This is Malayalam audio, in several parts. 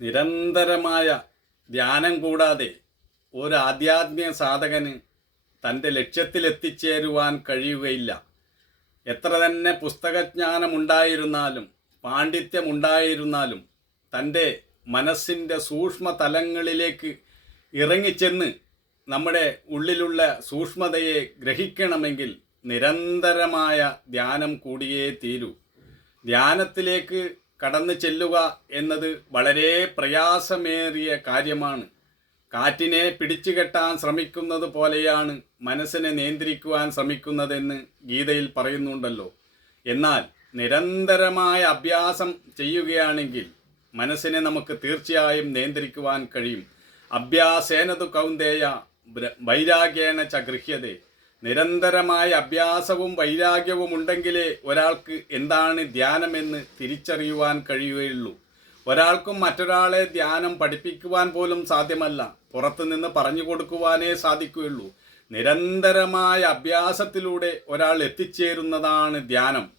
നിരന്തരമായ ധ്യാനം കൂടാതെ ഒരു ആധ്യാത്മിക സാധകന് തന്റെ ലക്ഷ്യത്തിലെത്തിച്ചേരുവാൻ കഴിയുകയില്ല. എത്ര തന്നെ പുസ്തകജ്ഞാനമുണ്ടായിരുന്നാലും പാണ്ഡിത്യമുണ്ടായിരുന്നാലും തന്റെ മനസ്സിന്റെ സൂക്ഷ്മ തലങ്ങളിലേക്ക് ഇറങ്ങിച്ചെന്ന് നമ്മുടെ ഉള്ളിലുള്ള സൂക്ഷ്മതയെ ഗ്രഹിക്കണമെങ്കിൽ നിരന്തരമായ ധ്യാനം കൂടിയേ തീരൂ. ധ്യാനത്തിലേക്ക് കടന്നു ചെല്ലുക എന്നത് വളരെ പ്രയാസമേറിയ കാര്യമാണ്. കാറ്റിനെ പിടിച്ചുകെട്ടാൻ ശ്രമിക്കുന്നത് പോലെയാണ് മനസ്സിനെ നിയന്ത്രിക്കുവാൻ ശ്രമിക്കുന്നതെന്ന് ഗീതയിൽ പറയുന്നുണ്ടല്ലോ. എന്നാൽ നിരന്തരമായ അഭ്യാസം ചെയ്യുകയാണെങ്കിൽ മനസ്സിനെ നമുക്ക് തീർച്ചയായും നിയന്ത്രിക്കുവാൻ കഴിയും. അഭ്യാസേനതു കൗന്ദേയ വൈരാഗ്യേണ ച ഗൃഹ്യതേ. നിരന്തരമായ അഭ്യാസവും വൈരാഗ്യവും ഉണ്ടെങ്കിലേ ഒരാൾക്ക് എന്താണ് ധ്യാനമെന്ന് തിരിച്ചറിയുവാൻ കഴിയുകയുള്ളൂ. ഒരാൾക്കും മറ്റൊരാളെ ധ്യാനം പഠിപ്പിക്കുവാൻ പോലും സാധ്യമല്ല. പുറത്തുനിന്ന് പറഞ്ഞു കൊടുക്കുവാനേ സാധിക്കുകയുള്ളൂ. നിരന്തരമായ അഭ്യാസത്തിലൂടെ ഒരാൾ എത്തിച്ചേരുന്നതാണ് ധ്യാനം.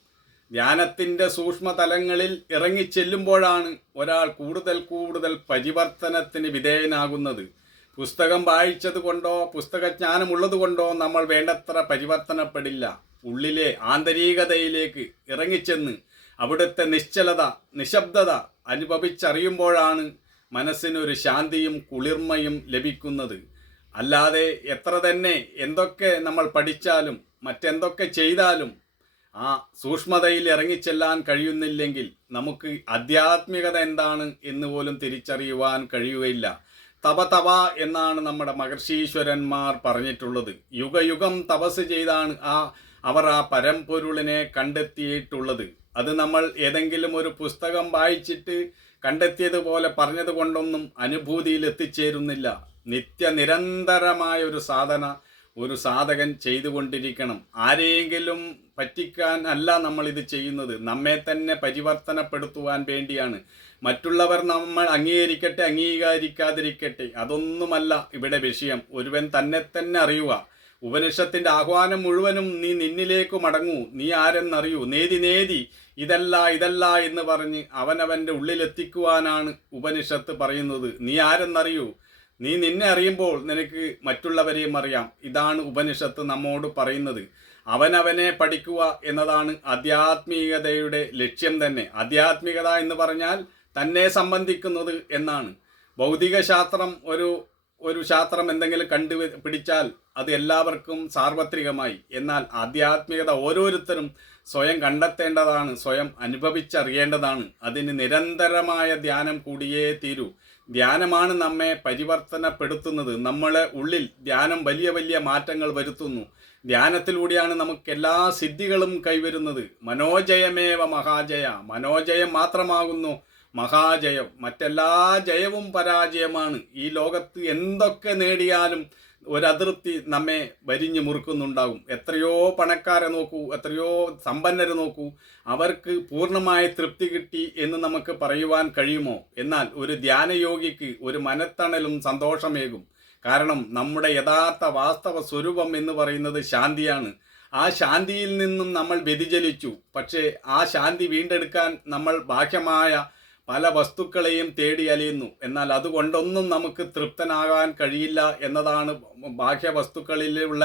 ധ്യാനത്തിന്റെ സൂക്ഷ്മതലങ്ങളിൽ ഇറങ്ങിച്ചെല്ലുമ്പോഴാണ് ഒരാൾ കൂടുതൽ കൂടുതൽ പരിവർത്തനത്തിന് വിധേയനാകുന്നത്. പുസ്തകം വായിച്ചത് കൊണ്ടോ പുസ്തകജ്ഞാനമുള്ളത് കൊണ്ടോ നമ്മൾ വേണ്ടത്ര പരിവർത്തനപ്പെടില്ല. ഉള്ളിലെ ആന്തരികതയിലേക്ക് ഇറങ്ങിച്ചെന്ന് അവിടുത്തെ നിശ്ചലത നിശബ്ദത അനുഭവിച്ചറിയുമ്പോഴാണ് മനസ്സിനൊരു ശാന്തിയും കുളിർമയും ലഭിക്കുന്നത്. അല്ലാതെ എത്ര തന്നെ എന്തൊക്കെ നമ്മൾ പഠിച്ചാലും മറ്റെന്തൊക്കെ ചെയ്താലും ആ സൂക്ഷ്മതയിൽ ഇറങ്ങിച്ചെല്ലാൻ കഴിയുന്നില്ലെങ്കിൽ നമുക്ക് ആധ്യാത്മികത എന്താണ് എന്ന് പോലും തിരിച്ചറിയുവാൻ കഴിയുകയില്ല. തപ തപ എന്നാണ് നമ്മുടെ മഹർഷീശ്വരന്മാർ പറഞ്ഞിട്ടുള്ളത്. യുഗയുഗം തപസ് ചെയ്താണ് ആ അവർ ആ പരമ്പൊരുളിനെ കണ്ടെത്തിയിട്ടുള്ളത്. അത് നമ്മൾ ഏതെങ്കിലും ഒരു പുസ്തകം വായിച്ചിട്ട് കണ്ടെത്തിയതുപോലെ പറഞ്ഞത് കൊണ്ടൊന്നും അനുഭൂതിയിൽ എത്തിച്ചേരുന്നില്ല നിത്യനിരന്തരമായ ഒരു സാധന ഒരു സാധകൻ ചെയ്തുകൊണ്ടിരിക്കണം. ആരെയെങ്കിലും പറ്റിക്കാൻ അല്ല നമ്മൾ ഇത് ചെയ്യുന്നത്. നമ്മെ തന്നെ പരിവർത്തനപ്പെടുത്തുവാൻ വേണ്ടിയാണ്. മറ്റുള്ളവർ നമ്മൾ അംഗീകരിക്കട്ടെ അംഗീകരിക്കാതിരിക്കട്ടെ അതൊന്നുമല്ല ഇവിടെ വിഷയം. ഒരുവൻ തന്നെ തന്നെ അറിയുക. ഉപനിഷത്തിന്റെ ആഹ്വാനം മുഴുവനും നീ നിന്നിലേക്ക് മടങ്ങൂ. നീ ആരെന്നറിയൂ? നേതി നേതി. ഇതല്ല ഇതല്ല എന്ന് പറഞ്ഞ് അവനവന്റെ ഉള്ളിലെത്തിക്കുവാനാണ് ഉപനിഷത്ത് പറയുന്നത്. നീ ആരെന്നറിയൂ? നീ നിന്നെ അറിയുമ്പോൾ നിനക്ക് മറ്റുള്ളവരെയും അറിയാം. ഇതാണ് ഉപനിഷത്ത് നമ്മോട് പറയുന്നത്. അവനവനെ പഠിക്കുക എന്നതാണ് ആധ്യാത്മികതയുടെ ലക്ഷ്യം തന്നെ. ആധ്യാത്മികത എന്ന് പറഞ്ഞാൽ തന്നെ സംബന്ധിക്കുന്നത് എന്നാണ്. ഭൗതിക ശാസ്ത്രം ഒരു ഒരു ശാസ്ത്രം എന്തെങ്കിലും കണ്ടു പിടിച്ചാൽ അത് എല്ലാവർക്കും സാർവത്രികമായി. എന്നാൽ ആധ്യാത്മികത ഓരോരുത്തരും സ്വയം കണ്ടെത്തേണ്ടതാണ് സ്വയം അനുഭവിച്ചറിയേണ്ടതാണ്. അതിന് നിരന്തരമായ ധ്യാനം കൂടിയേ തീരൂ. ധ്യാനമാണ് നമ്മെ പരിവർത്തനപ്പെടുത്തുന്നത്. നമ്മളെ ഉള്ളിൽ ധ്യാനം വലിയ വലിയ മാറ്റങ്ങൾ വരുത്തുന്നു. ധ്യാനത്തിലൂടെയാണ് നമുക്ക് എല്ലാ സിദ്ധികളും കൈവരുന്നത്. മനോജയമേവ മഹാജയ. മനോജയം മാത്രമാകുന്നു മഹാജയം. മറ്റെല്ലാ ജയവും പരാജയമാണ്. ഈ ലോകത്ത് എന്തൊക്കെ നേടിയാലും ഒരതിർത്തി നമ്മെ വരിഞ്ഞു മുറുക്കുന്നുണ്ടാകും എത്രയോ പണക്കാരെ നോക്കൂ എത്രയോ സമ്പന്നരെ നോക്കൂ. അവർക്ക് പൂർണമായ തൃപ്തി കിട്ടി എന്ന് നമുക്ക് പറയുവാൻ കഴിയുമോ? എന്നാൽ ഒരു ധ്യാനയോഗിക്ക് ഒരു മനത്തണലും സന്തോഷമേകും. കാരണം നമ്മുടെ യഥാർത്ഥ വാസ്തവ സ്വരൂപം എന്ന് പറയുന്നത് ശാന്തിയാണ്. ആ ശാന്തിയിൽ നിന്നും നമ്മൾ വ്യതിചലിച്ചു. പക്ഷേ ആ ശാന്തി വീണ്ടെടുക്കാൻ നമ്മൾ ബാഹ്യമായ പല വസ്തുക്കളെയും തേടി അലിയുന്നു. എന്നാൽ അതുകൊണ്ടൊന്നും നമുക്ക് തൃപ്തനാകാൻ കഴിയില്ല എന്നതാണ് ബാഹ്യ വസ്തുക്കളിലുള്ള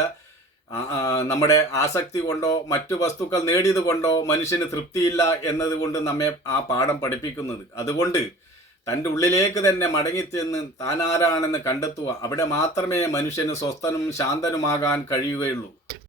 നമ്മുടെ ആസക്തി കൊണ്ടോ മറ്റു വസ്തുക്കൾ നേടിയത് കൊണ്ടോ മനുഷ്യന് തൃപ്തിയില്ല എന്നതുകൊണ്ട് നമ്മെ ആ പാഠം പഠിപ്പിക്കുന്നത്. അതുകൊണ്ട് തന്റെ ഉള്ളിലേക്ക് തന്നെ മടങ്ങിച്ചെന്ന് താനാരാണെന്ന് കണ്ടെത്തുക അവിടെ മാത്രമേ മനുഷ്യന് സ്വസ്ഥനും ശാന്തനുമാകാൻ കഴിയുകയുള്ളൂ.